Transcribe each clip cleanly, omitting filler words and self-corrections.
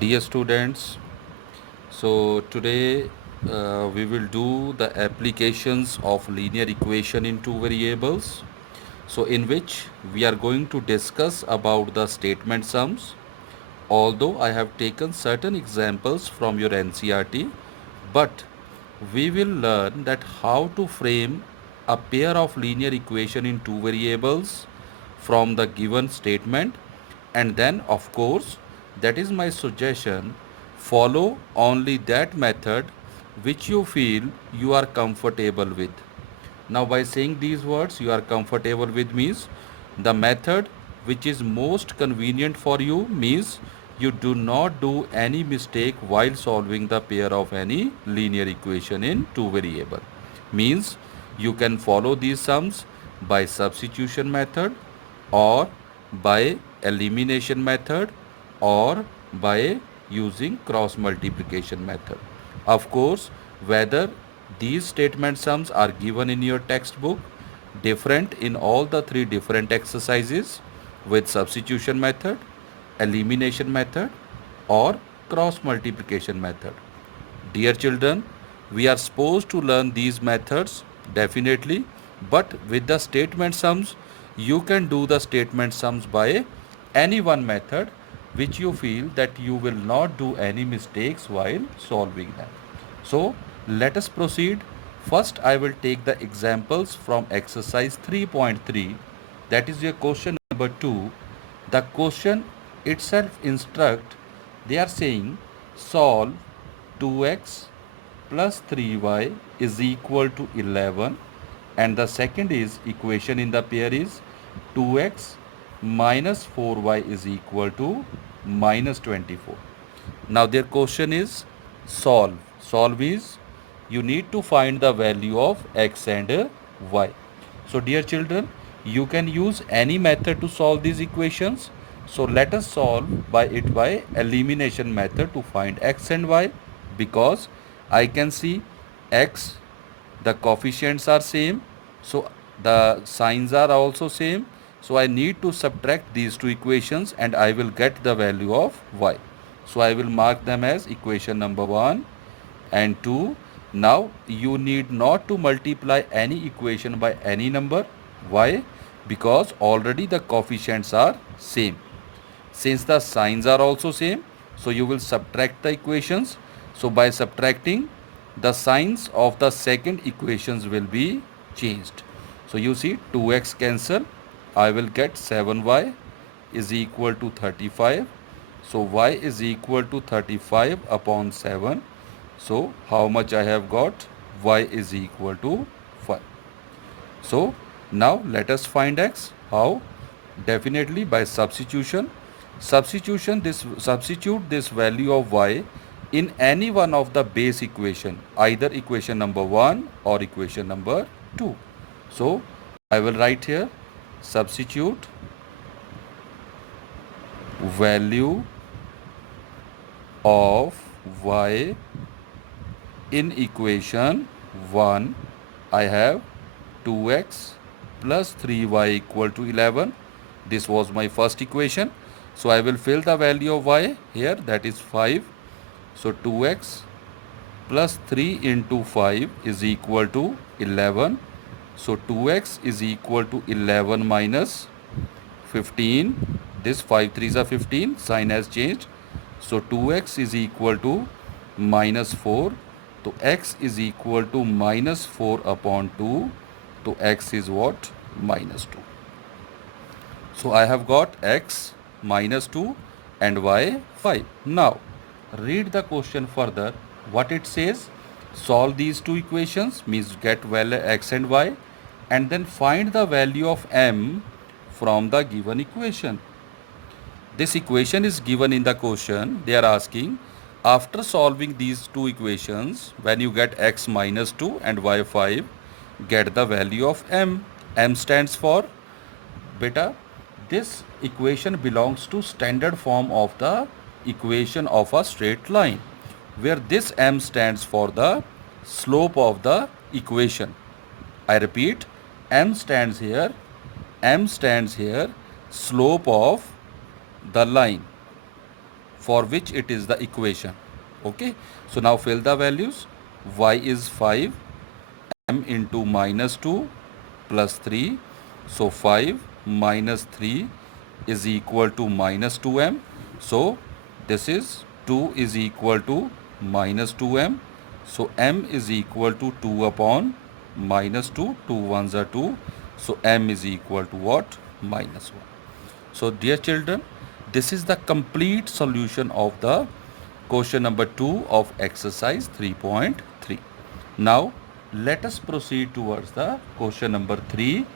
Dear students, so today we will do the applications of linear equation in two variables. So in which we are going to discuss about the statement sums. Although I have taken certain examples from your NCRT, but we will learn that how to frame a pair of linear equation in two variables from the given statement, and then of course that is my suggestion, follow only that method which you feel you are comfortable with. Now, by saying these words, you are comfortable with means the method which is most convenient for you, means you do not do any mistake while solving the pair of any linear equation in two variable. Means you can follow these sums by substitution method, or by elimination method, or by using cross multiplication method. Of course, whether these statement sums are given in your textbook, different in all the three different exercises with substitution method, elimination method, or cross multiplication method. Dear children, we are supposed to learn these methods definitely, but with the statement sums, you can do the statement sums by any one method which you feel that you will not do any mistakes while solving them. So let us proceed. First, I will take the examples from exercise 3.3, that is your question number 2. The question itself instruct, they are saying solve 2x plus 3y is equal to 11, and the second is equation in the pair is 2x minus 4y is equal to minus 24. Now their question is solve. Solve is you need to find the value of x and y. So dear children, you can use any method to solve these equations. So let us solve by elimination method to find x and y, because I can see x, the coefficients are same, so the signs are also same. So I need to subtract these two equations and I will get the value of y. So I will mark them as equation number 1 and 2. Now you need not to multiply any equation by any number. Why? Because already the coefficients are same. Since the signs are also same, so you will subtract the equations. So by subtracting, the signs of the second equations will be changed. So you see 2x cancel, I will get 7y is equal to 35. So y is equal to 35 upon 7. So how much I have got? Y is equal to 5. So now let us find x. How? Definitely by substitution. Substitute this value of y in any one of the base equation, either equation number 1 or equation number 2. So I will write here substitute value of y in equation 1. I have 2x plus 3y equal to 11. This was my first equation. So I will fill the value of y here, that is 5. So 2x plus 3 into 5 is equal to 11. So 2x is equal to 11 minus 15. This 5 3s are 15. Sign has changed. So 2x is equal to minus 4. So x is equal to minus 4 upon 2. So x is what? Minus 2. So I have got x minus 2 and y 5. Now read the question further. What it says? Solve these two equations, means get value x and y, and then find the value of m from the given equation. This equation is given in the question. They are asking, after solving these two equations, when you get x minus 2 and y 5, get the value of m. M stands for, beta, this equation belongs to standard form of the equation of a straight line, where this m stands for the slope of the equation. I repeat, m stands here, slope of the line. for which it is the equation. Okay, so now fill the values. Y is 5, m into minus 2 plus 3. So 5 minus 3 is equal to minus 2m. So this is 2 is equal to minus 2m. So m is equal to 2 upon minus 2. 2 ones are 2. So m is equal to what? Minus 1. So dear children, this is the complete solution of the question number 2 of exercise 3.3. Now let us proceed towards the question number 3,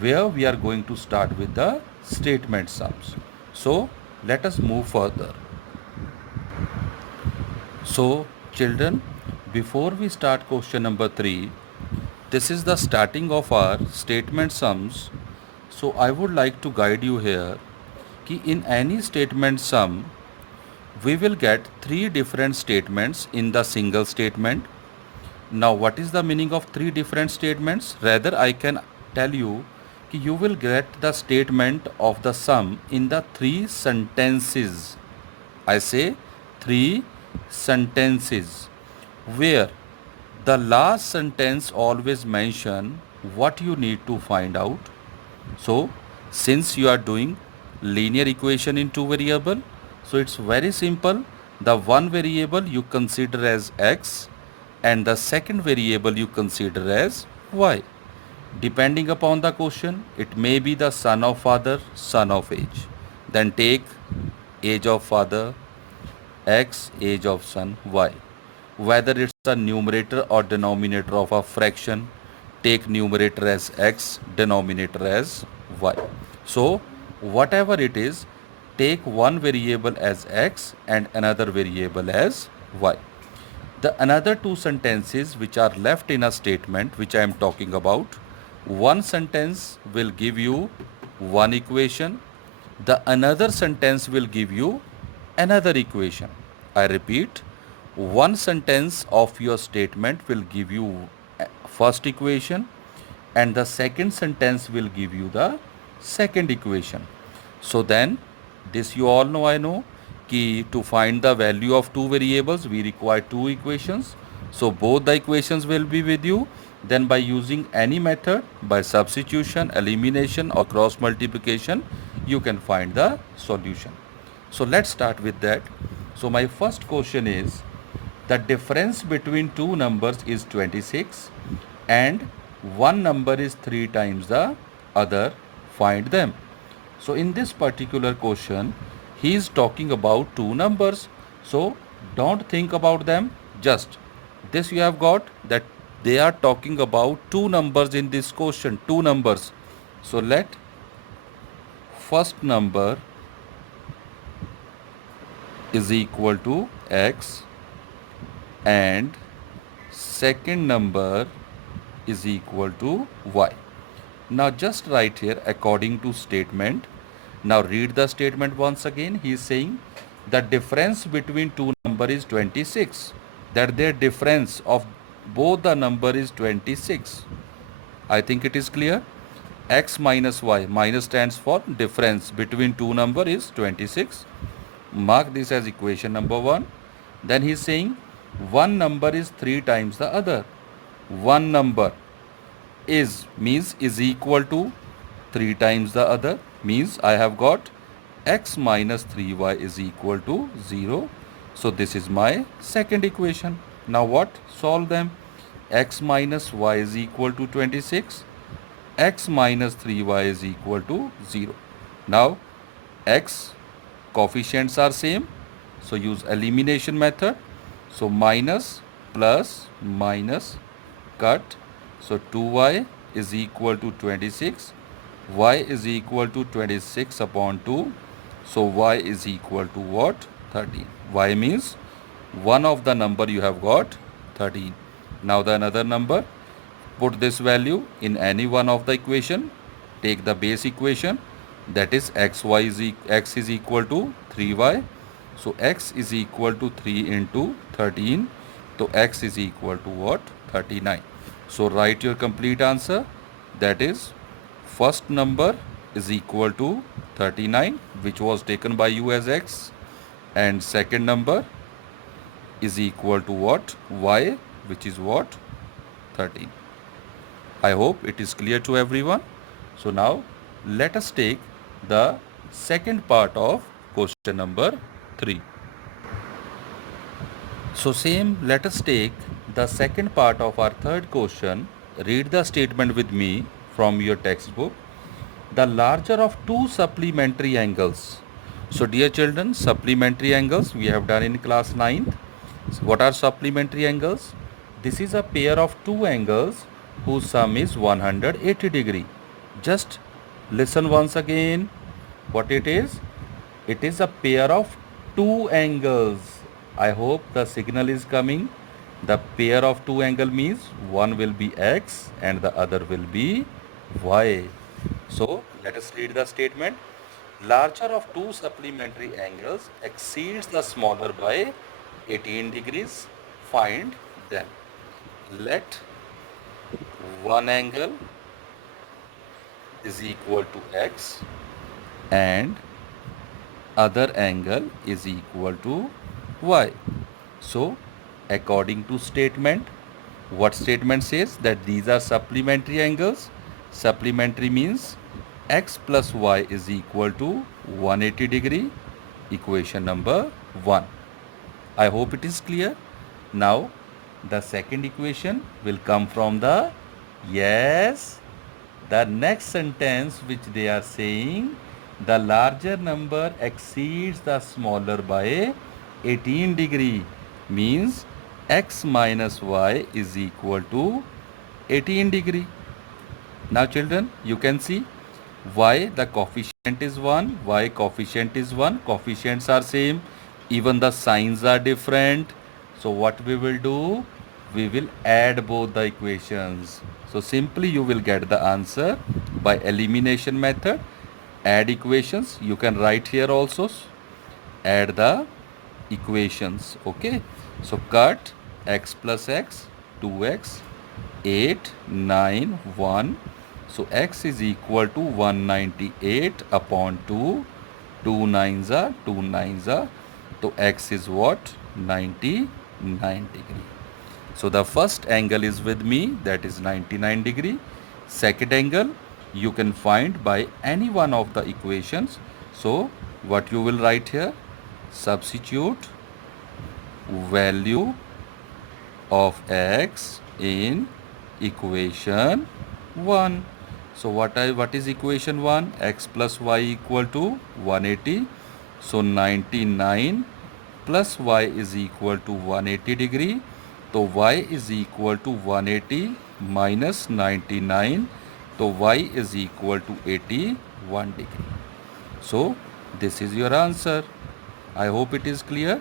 where we are going to start with the statement sums. So let us move further. So children, before we start question number 3, this is the starting of our statement sums. So I would like to guide you here कि in any statement sum we will get 3 different statements in the single statement. Now what is the meaning of 3 different statements? Rather I can tell you कि you will get the statement of the sum in the 3 sentences. I say 3 sentences, where the last sentence always mention what you need to find out. So since you are doing linear equation in two variable, so it's very simple. The one variable you consider as x and the second variable you consider as y. Depending upon the question, it may be the son of father, son of age. Then take age of father, x, age of son, y. Whether it's a numerator or denominator of a fraction, take numerator as x, denominator as y. So whatever it is, take one variable as x and another variable as y. The another two sentences which are left in a statement which I am talking about, one sentence will give you one equation, the another sentence will give you another equation. I repeat, one sentence of your statement will give you first equation and the second sentence will give you the second equation. So then this you all know, I know कि to find the value of two variables we require two equations. So both the equations will be with you. Then by using any method, by substitution, elimination or cross multiplication, you can find the solution. So let's start with that. So my first question is, the difference between two numbers is 26 and one number is 3 times the other. Find them. So in this particular question, he is talking about two numbers. So don't think about them. Just this you have got that they are talking about two numbers in this question. Two numbers. So let first number is equal to x and second number is equal to y. Now just write here according to statement. Now read the statement once again. He is saying the difference between two number is 26. That their difference of both the number is 26. I think it is clear. X minus y. Minus stands for difference between two number is 26. Mark this as equation number 1. Then he is saying one number is 3 times the other. One number is means is equal to 3 times the other, means I have got x minus 3y is equal to 0. So this is my second equation. Now what? Solve them. X minus y is equal to 26. X minus 3y is equal to 0. Now x coefficients are same. So use elimination method. So minus plus minus cut. So 2y is equal to 26. Y is equal to 26 upon 2. So y is equal to what? 13. Y means one of the number you have got 13. Now the another number. Put this value in any one of the equation. Take the base equation. That is x is equal to 3y. So x is equal to 3 into 13. So x is equal to what? 39. So write your complete answer. That is first number is equal to 39, which was taken by you as x, and second number is equal to what? Y, which is what? 13. I hope it is clear to everyone. So now let us take the second part of question number 3. So same, let us take the second part of our third question. Read the statement with me from your textbook. The larger of two supplementary angles. So dear children, supplementary angles we have done in class 9th. So what are supplementary angles? This is a pair of two angles whose sum is 180 degree. Just listen once again what it is. It is a pair of two angles. I hope the signal is coming. The pair of two angle means one will be x and the other will be y. So let us read the statement. Larger of two supplementary angles exceeds the smaller by 18 degrees. Find them. Let one angle is equal to x and other angle is equal to y. So according to statement, what statement says that these are supplementary angles? Supplementary means x plus y is equal to 180 degree, equation number 1. I hope it is clear. Now the second equation will come from the, yes, the next sentence which they are saying, the larger number exceeds the smaller by 18 degree, means x minus y is equal to 18 degree. Now children, you can see y the coefficient is 1, y coefficient is 1, coefficients are same, even the signs are different. So what we will do? We will add both the equations. So simply you will get the answer by elimination method. Add equations. You can write here also. Add the equations. Okay. So cut x plus x, 2x, 8, 9, 1. So x is equal to 198 upon 2. 2 nines are 2 nines are. So x is what? 99 degree. So the first angle is with me, that is 99 degree. Second angle you can find by any one of the equations. So what you will write here? Substitute value of x in equation 1. So what is equation 1? X plus y equal to 180. So 99 plus y is equal to 180 degree. So y is equal to 180 minus 99. So y is equal to 81 degree. So this is your answer. I hope it is clear.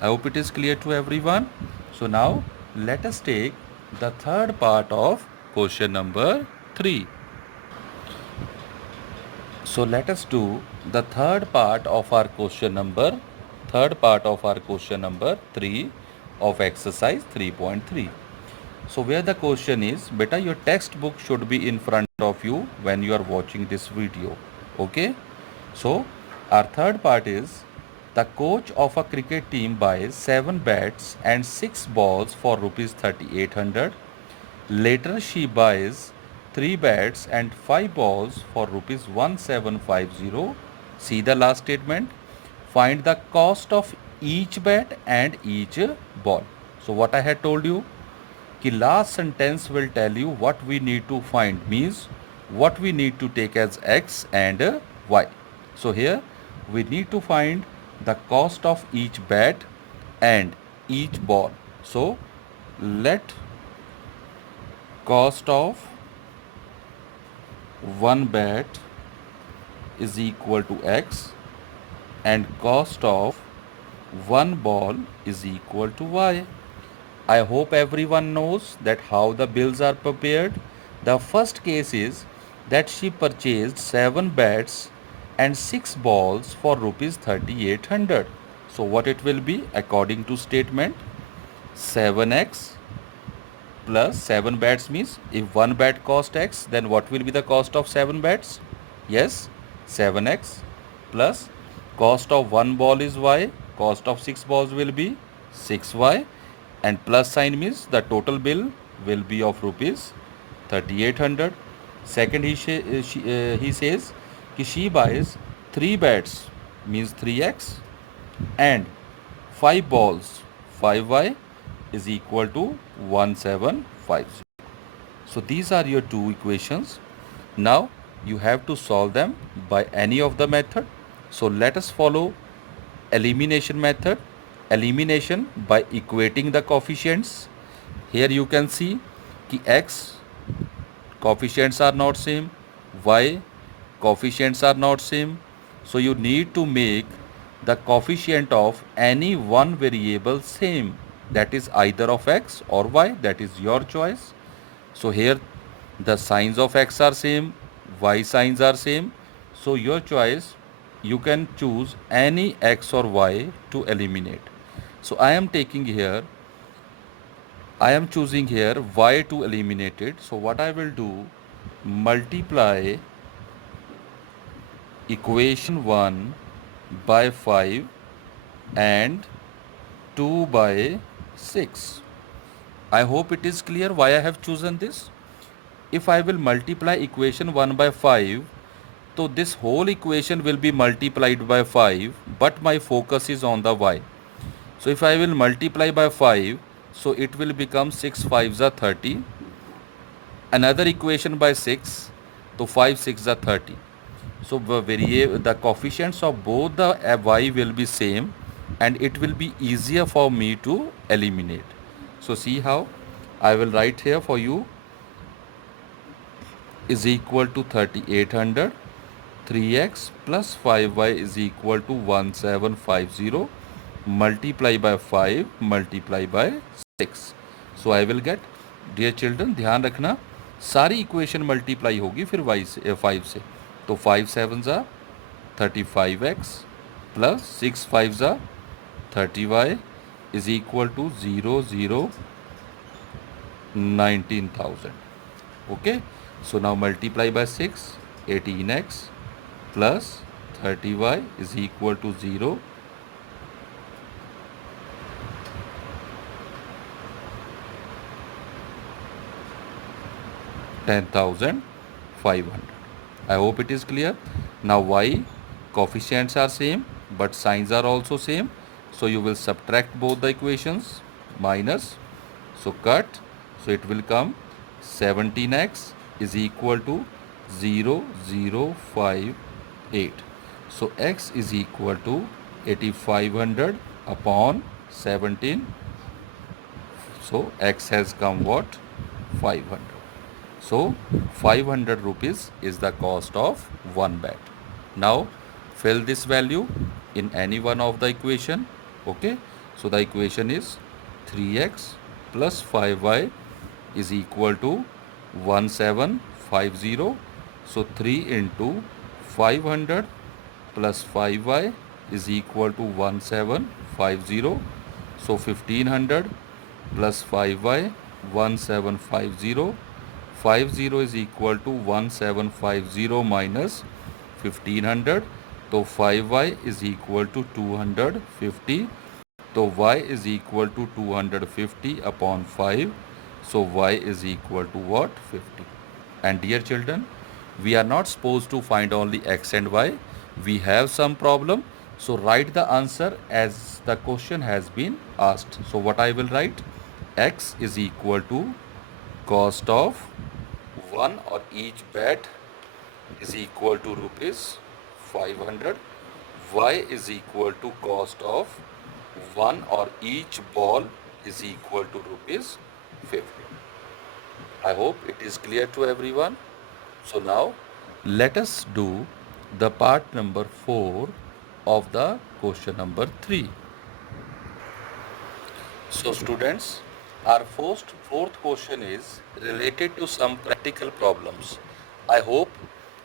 I hope it is clear to everyone. So now let us take the third part of question number 3. So let us do the third part of our question number 3 of exercise 3.3. So where the question is, beta, your textbook should be in front of you when you are watching this video. Okay. So our third part is, the coach of a cricket team buys 7 bats and 6 balls for rupees 3800. Later she buys 3 bats and 5 balls for rupees 1750. See the last statement. Find the cost of each bat and each ball. So what I had told you, कि last sentence will tell you what we need to find, means what we need to take as x and y. So here we need to find the cost of each bat and each ball. So let cost of one bat is equal to x and cost of one ball is equal to y. I hope everyone knows that how the bills are prepared. The first case is that she purchased 7 bats and 6 balls for rupees 3800. So what it will be according to statement? 7x plus 7 bats means if 1 bat cost x, then what will be the cost of 7 bats? Yes, 7x plus cost of one ball is y, cost of 6 balls will be 6y, and plus sign means the total bill will be of rupees 3800. Second, he says कि she buys 3 bats means 3x and 5 balls 5y is equal to 1750. So these are your two equations. Now you have to solve them by any of the method. So let us follow elimination method. Elimination by equating the coefficients. Here you can see कि x coefficients are not same, y coefficients are not same. So you need to make the coefficient of any one variable same, that is either of x or y, that is your choice. So here the signs of x are same, y signs are same. So your choice, you can choose any x or y to eliminate. So I am choosing here y to eliminate it. So what I will do, multiply equation 1 by 5 and 2 by 6. I hope it is clear why I have chosen this. If I will multiply equation 1 by 5, so this whole equation will be multiplied by 5, but my focus is on the y. So if I will multiply by 5, so it will become 6 5s are 30. Another equation by 6, so 5 6 are 30. So the coefficients of both the y will be same, and it will be easier for me to eliminate. So see how I will write here for you is equal to 3800. 3x plus 5y is equal to 1750 multiply by 5 multiply by 6. So I will get, dear children, ध्यान रखना सारी equation multiply होगी फिर y से 5 से. तो 5 7 जा 35x plus 6 5 जा 30y is equal to 19,000. Okay, so now multiply by 6, 18x plus 30y is equal to 10,500. I hope it is clear. Now y coefficients are same but signs are also same. So you will subtract both the equations, minus, so cut. So it will come 17x is equal to 0,058. So x is equal to 8500 upon 17. So x has come what? 500. So 500 rupees is the cost of one bat. Now fill this value in any one of the equation. Okay, so the equation is 3x plus 5y is equal to 1750. So 3 into 500 plus 5y is equal to 1750. So 1500 plus 5y 1750. 50 is equal to 1750 minus 1500. So 5y is equal to 250. So y is equal to 250 upon 5. So y is equal to what? 50. And dear children, we are not supposed to find only x and y. We have some problem. So write the answer as the question has been asked. So what I will write? X is equal to cost of one or each bat is equal to rupees 500. Y is equal to cost of one or each ball is equal to rupees 50. I hope it is clear to everyone. So now let us do the part number 4 of the question number 3. So students, our fourth question is related to some practical problems. I hope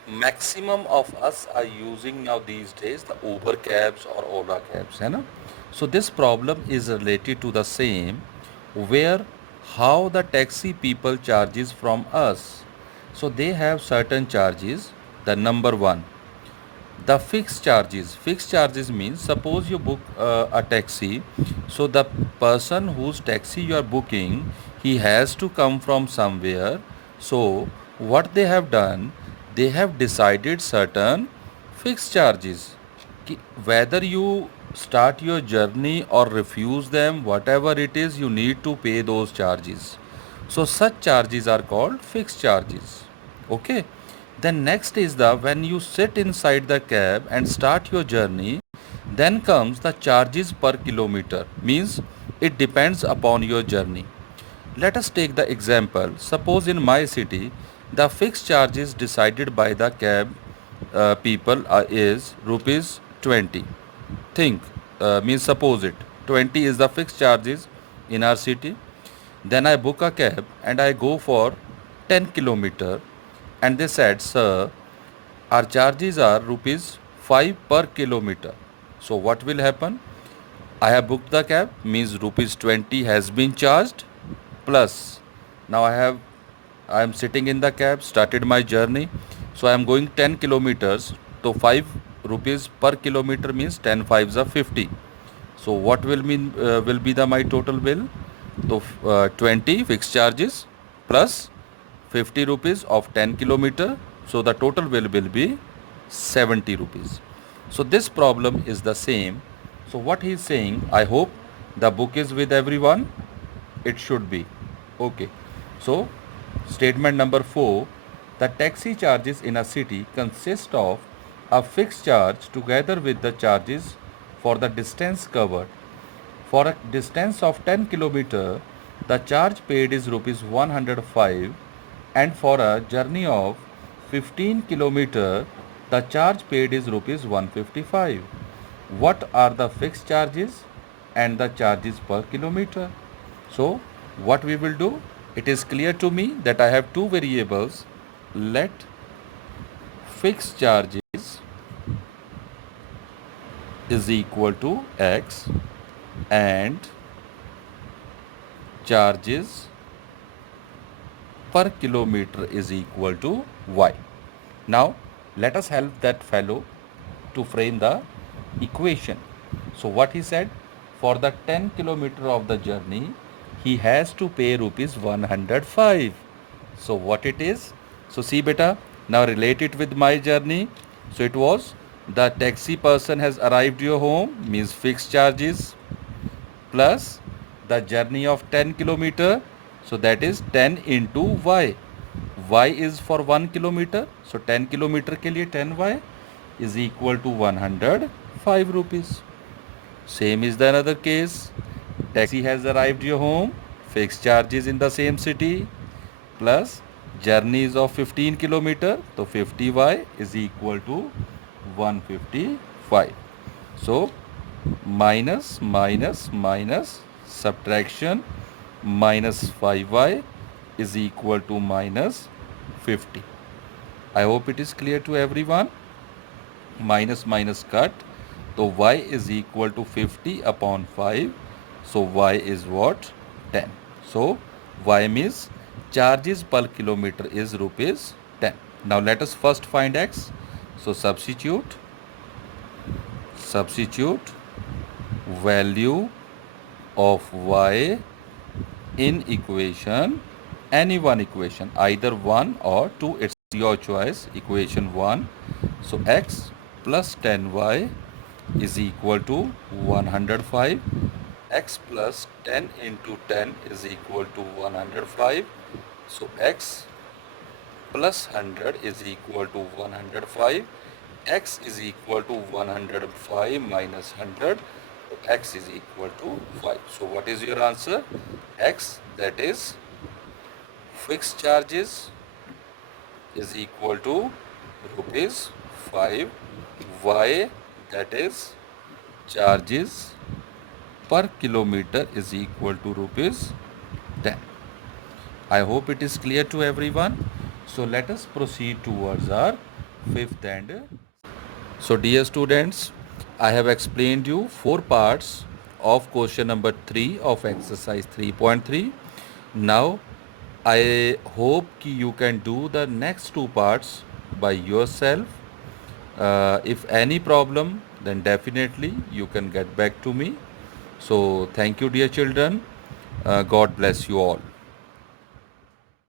maximum of us are using now these days the Uber cabs or Ola cabs, है ना? So this problem is related to the same, where how the taxi people charges from us. So they have certain charges. The number one, The fixed charges means suppose you book a taxi, so the person whose taxi you are booking, he has to come from somewhere. So what they have done, they have decided certain fixed charges. Whether you start your journey or refuse them, whatever it is, you need to pay those charges. So such charges are called fixed charges. Okay. Then next is the when you sit inside the cab and start your journey, then comes the charges per kilometer. Means it depends upon your journey. Let us take the example. Suppose in my city, the fixed charges decided by the cab people is rupees 20. Think, means suppose it 20 is the fixed charges in our city. Then I book a cab and I go for 10 kilometer, and they said, sir, our charges are rupees 5 per kilometer. So what will happen? I have booked the cab, means rupees 20 has been charged, plus now I am sitting in the cab, started my journey. So I am going 10 kilometers. So 5 rupees per kilometer means 10 fives are 50. So what will be the my total bill? So 20 fixed charges plus 50 rupees of 10 kilometer. So the total bill will be 70 rupees. So this problem is the same. So what he is saying, I hope the book is with everyone. It should be. Okay. So statement number 4, the taxi charges in a city consist of a fixed charge together with the charges for the distance covered. For a distance of 10 km, the charge paid is rupees 105, and for a journey of 15 km, the charge paid is rupees 155. What are the fixed charges and the charges per kilometer? So what we will do? It is clear to me that I have two variables. Let fixed charges is equal to x and charges per kilometer is equal to y. Now let us help that fellow to frame the equation. So what he said, for the 10 kilometer of the journey, he has to pay rupees 105. So what it is? So see beta, now relate it with my journey. So it was the taxi person has arrived your home, means fixed charges, plus the journey of 10 kilometer. So that is 10 into y. Y is for 1 kilometer. So 10 kilometer के लिए 10y is equal to 105 rupees. Same is the another case. Taxi has arrived your home. Fixed charges in the same city plus journeys of 15 kilometer. So 50y is equal to 155. So minus minus minus subtraction minus 5y is equal to minus 50. I hope it is clear to everyone. Minus minus cut. So y is equal to 50 upon 5. So y is what? 10. So y means charges per kilometer is rupees 10. Now let us first find x. So substitute value of y in equation, any one equation, either 1 or 2, it's your choice. Equation 1. So x plus 10y is equal to 105. X plus 10 into 10 is equal to 105. So x plus 100 is equal to 105. X is equal to 105 minus 100. X is equal to 5. So what is your answer? X, that is fixed charges, is equal to rupees 5. Y, that is charges per kilometer, is equal to rupees 10. I hope it is clear to everyone. So let us proceed towards our fifth and so dear students, I have explained you 4 parts of question number 3 of exercise 3.3. Now I hope you can do the next 2 parts by yourself. If any problem, then definitely you can get back to me. So thank you, dear children. God bless you all.